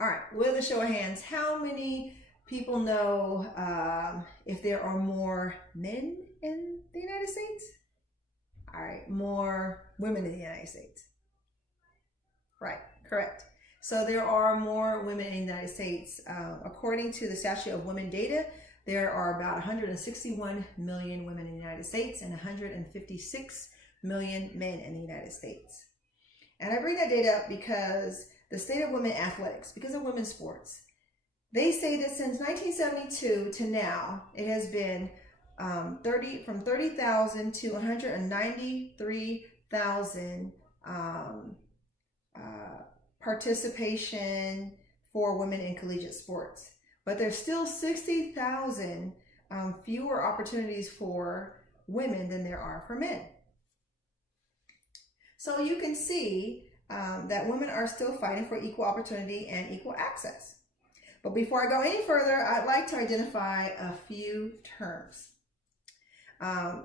All right, with a show of hands, how many people know if there are more men in the United States? All right, more women in the United States. Right, correct. So there are more women in the United States. According to the Statute of Women data, there are about 161 million women in the United States and 156 million men in the United States. And I bring that data up because the state of women athletics, because of women's sports, they say that since 1972 to now, it has been from 30,000 to 193,000 participation for women in collegiate sports. But there's still 60,000 fewer opportunities for women than there are for men. So you can see that women are still fighting for equal opportunity and equal access. But before I go any further, I'd like to identify a few terms.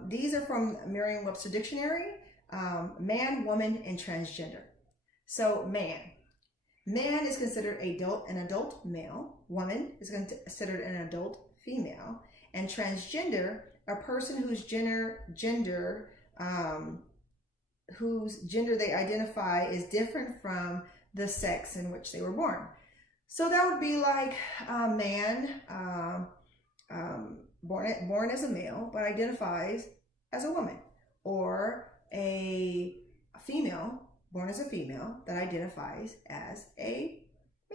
These are from Merriam-Webster Dictionary, man, woman, and transgender. So man is considered an adult male. Woman is considered an adult female. And transgender, a person whose gender they identify is different from the sex in which they were born. So that would be like a man born as a male but identifies as a woman, or a female born as a female that identifies as a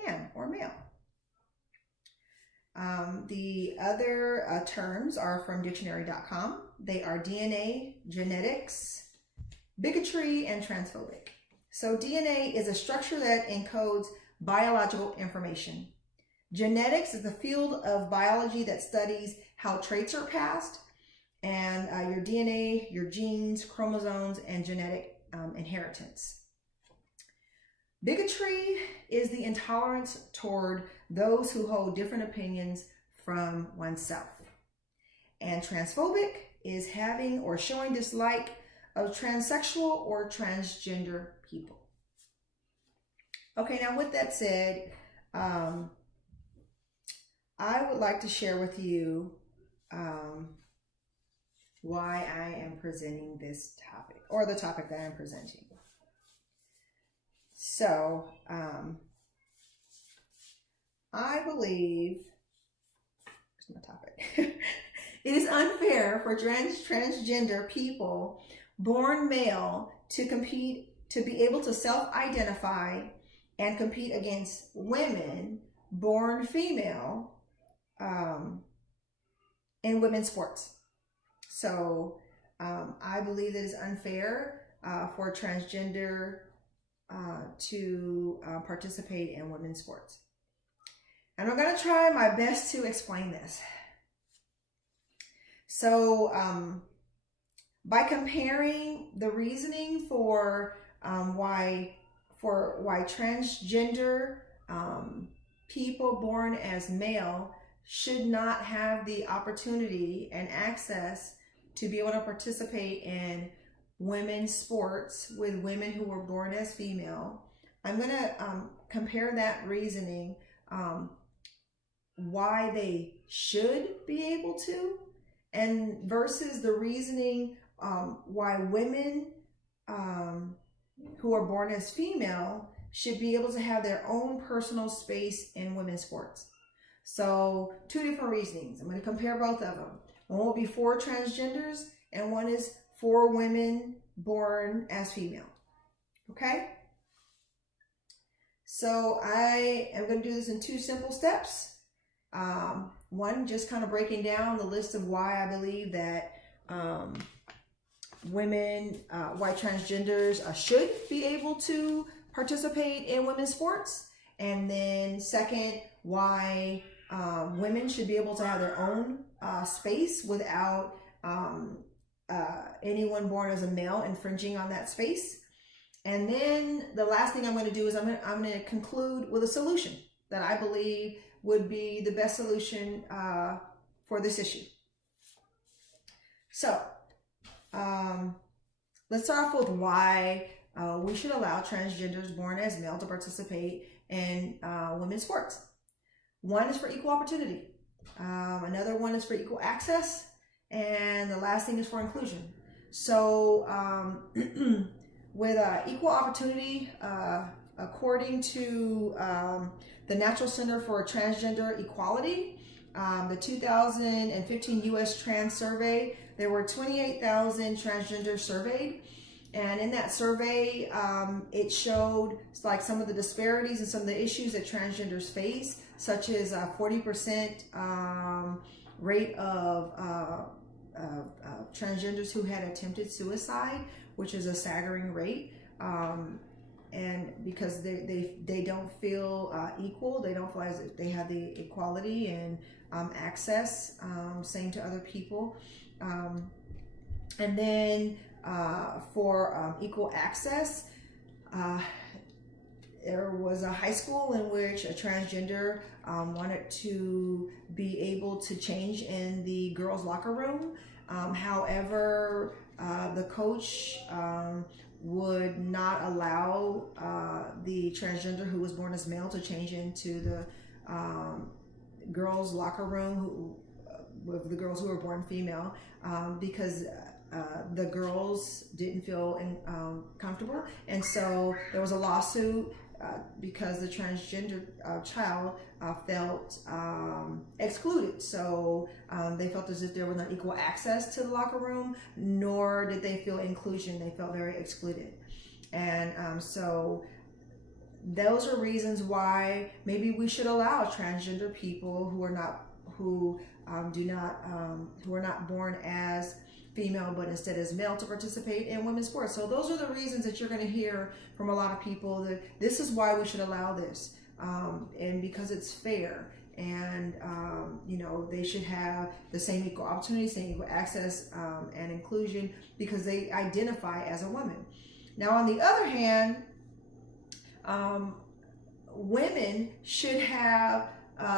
man or male. The other terms are from dictionary.com. They are DNA, genetics, bigotry, and transphobic. So DNA is a structure that encodes biological information. Genetics is the field of biology that studies how traits are passed, and your DNA, your genes, chromosomes, and genetic inheritance. Bigotry is the intolerance toward those who hold different opinions from oneself. And transphobic is having or showing dislike of transsexual or transgender people. Okay, now with that said, I would like to share with you why I am presenting this topic, or the topic that I'm presenting. So, I believe, here's my topic. It is unfair for transgender people born male to be able to self-identify and compete against women born female in women's sports. So I believe that it's unfair for transgender to participate in women's sports. And I'm going to try my best to explain this. So by comparing the reasoning for why transgender people born as male should not have the opportunity and access to be able to participate in women's sports with women who were born as female, I'm going to compare that reasoning, why they should be able to, and versus the reasoning why women who are born as female should be able to have their own personal space in women's sports. So two different reasonings. I'm going to compare both of them. One will be for transgenders and one is for women born as female. Okay? So I am going to do this in two simple steps. One, just kind of breaking down the list of why I believe that why transgenders should be able to participate in women's sports. And then second, why women should be able to have their own space without anyone born as a male infringing on that space. And then the last thing I'm going to do is I'm going to conclude with a solution that I believe would be the best solution for this issue. So let's start off with why we should allow transgenders born as male to participate in women's sports. One is for equal opportunity. Another one is for equal access. And the last thing is for inclusion. So with equal opportunity, according to the National Center for Transgender Equality, the 2015 U.S. Trans Survey, there were 28,000 transgenders surveyed. And in that survey, it showed like some of the disparities and some of the issues that transgenders face, such as 40% rate of transgenders who had attempted suicide, which is a staggering rate. And because they don't feel equal, they don't feel as if they have the equality and access, same to other people. And then for equal access, there was a high school in which a transgender wanted to be able to change in the girls' locker room. However, the coach would not allow the transgender who was born as male to change into the girls' locker room with the girls who were born female because the girls didn't feel comfortable. And so there was a lawsuit because the transgender child felt excluded. So they felt as if there was not equal access to the locker room, nor did they feel inclusion. They felt very excluded. And so those are reasons why maybe we should allow transgender people who are not born as female but instead as male to participate in women's sports. So those are the reasons that you're going to hear from a lot of people that this is why we should allow this, and because it's fair, and they should have the same equal opportunity, same equal access, and inclusion because they identify as a woman. Now on the other hand, women should have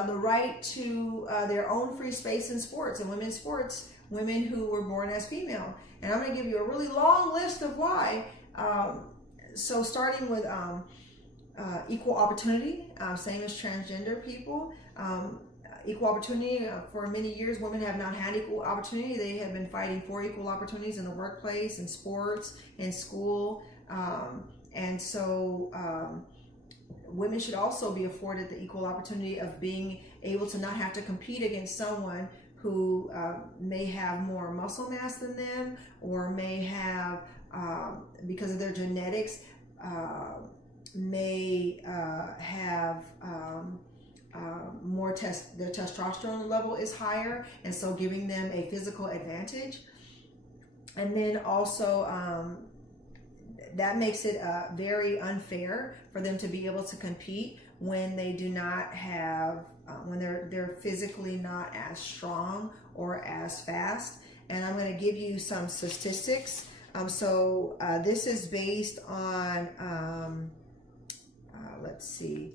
the right to their own free space in sports, and women's sports, women who were born as female. And I'm going to give you a really long list of why. So starting with equal opportunity, same as transgender people. Equal opportunity, for many years, women have not had equal opportunity. They have been fighting for equal opportunities in the workplace, in sports, in school. And so women should also be afforded the equal opportunity of being able to not have to compete against someone who may have more muscle mass than them, or may have, because of their genetics, may have more their testosterone level is higher, and so giving them a physical advantage. And then also that makes it very unfair for them to be able to compete when they do not have, when they're physically not as strong or as fast. And I'm going to give you some statistics. So this is based on, let's see,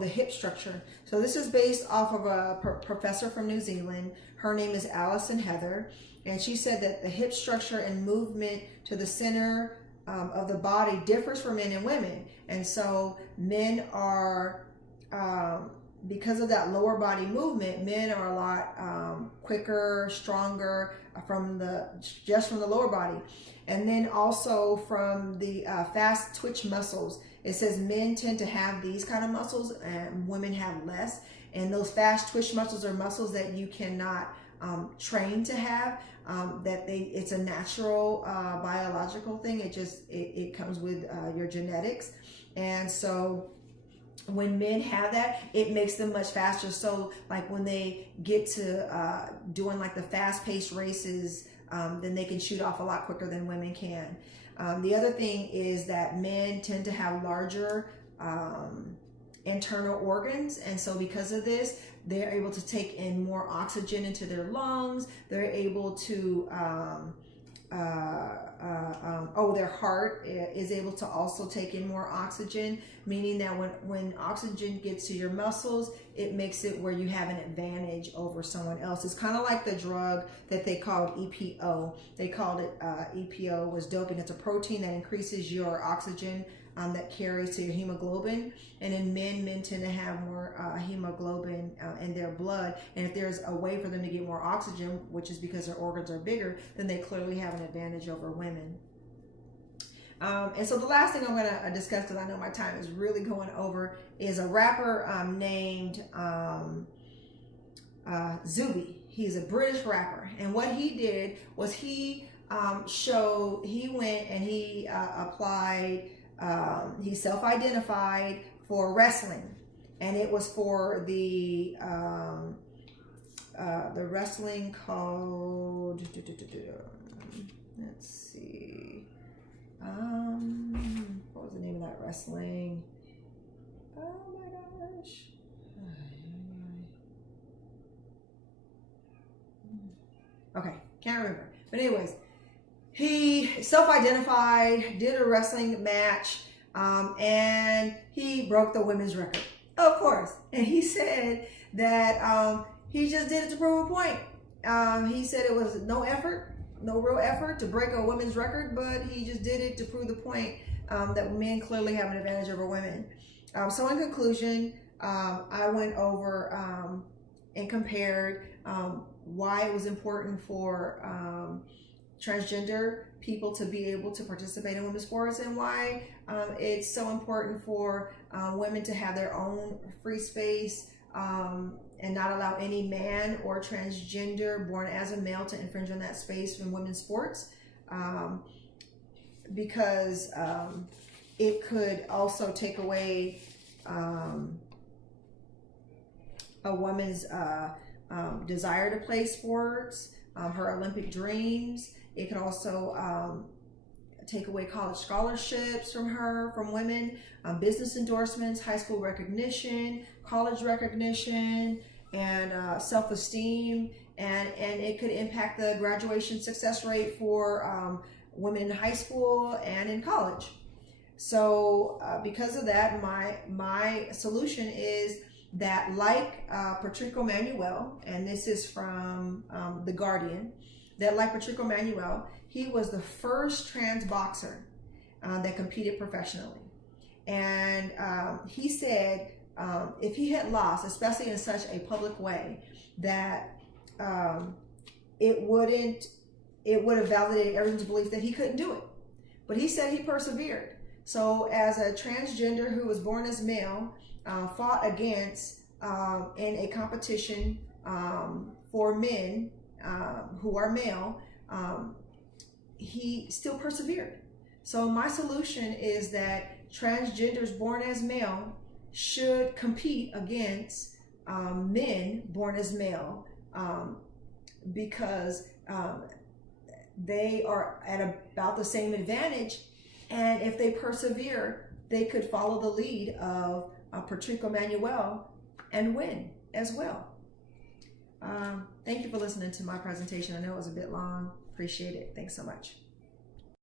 the hip structure. So this is based off of a professor from New Zealand. Her name is Alison Heather, and she said that the hip structure and movement to the center of the body differs for men and women. And so men are, because of that lower body movement, men are a lot quicker, stronger just from the lower body. And then also from the fast twitch muscles. It says men tend to have these kind of muscles and women have less. And those fast twitch muscles are muscles that you cannot train to have. It's a natural biological thing. It comes with your genetics. And so when men have that, it makes them much faster. So like when they get to doing like the fast-paced races, then they can shoot off a lot quicker than women can. The other thing is that men tend to have larger internal organs, and so because of this, they're able to take in more oxygen into their lungs. They're able to their heart is able to also take in more oxygen, meaning that when oxygen gets to your muscles, it makes it where you have an advantage over someone else. It's kind of like the drug that they called EPO. They called it EPO was doping. It's a protein that increases your oxygen that carries to your hemoglobin. And in men tend to have more hemoglobin in their blood. And if there's a way for them to get more oxygen, which is because their organs are bigger, then they clearly have an advantage over women. And so the last thing I'm going to discuss, because I know my time is really going over, is a rapper named Zuby. He's a British rapper. And what he did was he went and he applied, he self-identified for wrestling. And it was for the wrestling called, let's see, what was the name of that wrestling? Oh my gosh. Okay, can't remember. But anyways, he self-identified, did a wrestling match, and he broke the women's record, of course. And he said that he just did it to prove a point. He said it was no real effort to break a women's record, but he just did it to prove the point that men clearly have an advantage over women. So in conclusion, I went over and compared why it was important for transgender people to be able to participate in women's sports, and why it's so important for women to have their own free space and not allow any man or transgender born as a male to infringe on that space in women's sports, because it could also take away a woman's desire to play sports, her Olympic dreams. It could also take away college scholarships from women, business endorsements, high school recognition, college recognition, and self-esteem, and it could impact the graduation success rate for women in high school and in college. So because of that, my solution is that, like Patrick Emanuel, and this is from The Guardian, that like Patrick Emanuel, he was the first trans boxer that competed professionally. And he said if he had lost, especially in such a public way, that it would have validated everyone's belief that he couldn't do it. But he said he persevered. So as a transgender who was born as male, fought against in a competition for men who are male, he still persevered. So my solution is that transgenders born as male should compete against men born as male, because they are at about the same advantage, and if they persevere, they could follow the lead of Patrick Emanuel and win as well. Thank you for listening to my presentation. I know it was a bit long. Appreciate it. Thanks so much.